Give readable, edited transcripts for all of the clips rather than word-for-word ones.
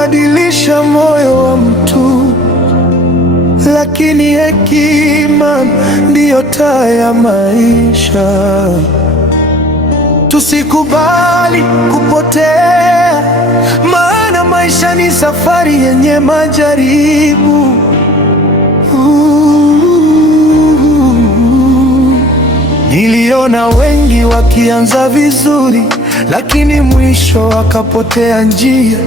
hubadilisha moyo wa mtu, lakini hekima ndiyo taa ya maisha. Tusikubali kupotea, maana maisha ni safari yenye majaribu. Niliona wengi wakianza vizuri, lakini mwisho wakapotea njia.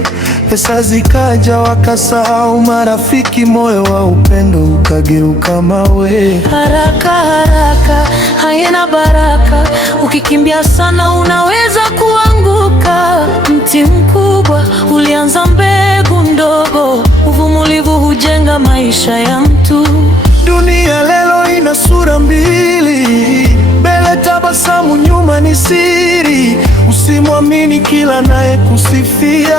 Pesa zikaja, wakasahau marafiki, moyo wa upendo ukageuka mawe. Haraka haraka haina baraka, ukikimbia sana unaweza kuanguka. Mti mkubwa ulianza mbegu ndogo, uvumilivu hujenga maisha ya mtu. Dunia leo ina sura mbili, mbele tabasamu, nyuma ni siri. Usimwamini kila naye kusifia,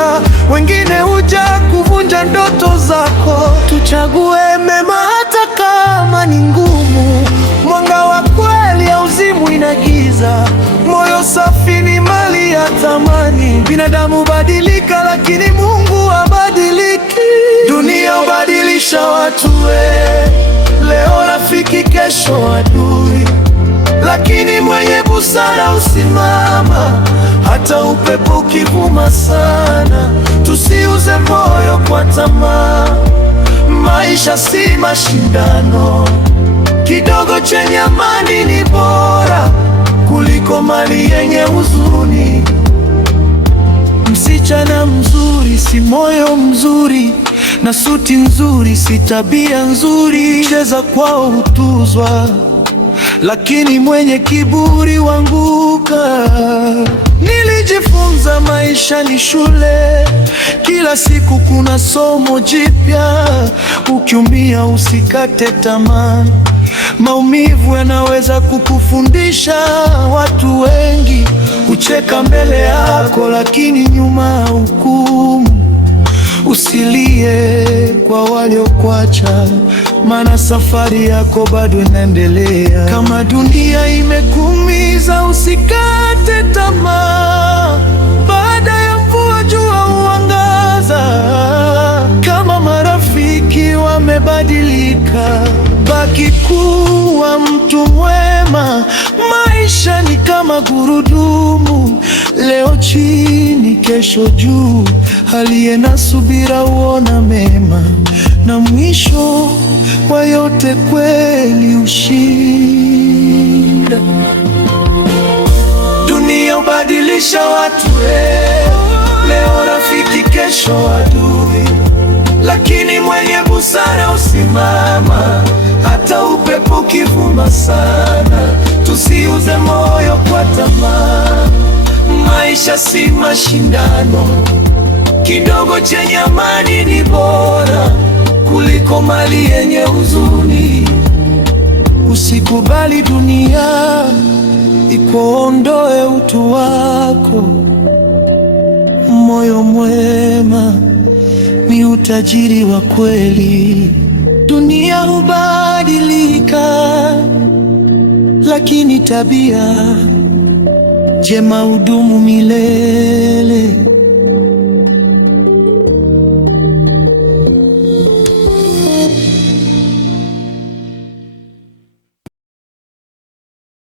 wengine huja kuvunja ndoto zako. Tuchague mema hata kama ni ngumu, mwanga wa kweli hauzimwi na giza. Moyo safi ni mali ya thamani. Binadamu badilika, lakini Mungu habadiliki. Dunia hubadilisha watu leo rafiki, kesho adui, lakini mwenye busara usimama hata upepo ukivuma sana. Tusiuze moyo kwa tamaa, maisha si mashindano. Kidogo chenye amani ni bora kuliko mali yenye huzuni. Msichana mzuri si moyo mzuri, na suti nzuri si tabia nzuri. Cheza kwao hutuzwa, lakini mwenye kiburi huanguka. Nilijifunza maisha ni shule, kila siku kuna somo jipya. Ukiumia usikate tamaa, maumivu yanaweza kukufundisha. Watu wengi hucheka mbele yako, lakini nyuma hukumu. Usilie kwa waliokuacha, maana safari yako bado inaendelea. Kama dunia imekuumiza, usikate tamaa. Baada ya mvua jua huangaza. Kama marafiki wamebadilika, baki kuwa mtu mwema. Maisha ni kama gurudumu, leo chini, kesho juu. Aliye na subira huona mema, na mwisho wa yote kweli hushinda. Dunia hubadilisha watu leo rafiki, kesho adui, lakini mwenye busara usimama hata upepo ukivuma sana. Tusiuze moyo kwa tamaa, maisha si mashindano. Kidogo chenye amani ni bora kuliko mali yenye huzuni. Usikubali dunia ikuondoe utu wako. Moyo mwema ni utajiri wa kweli. Dunia hubadilika, lakini tabia njema hudumu milele.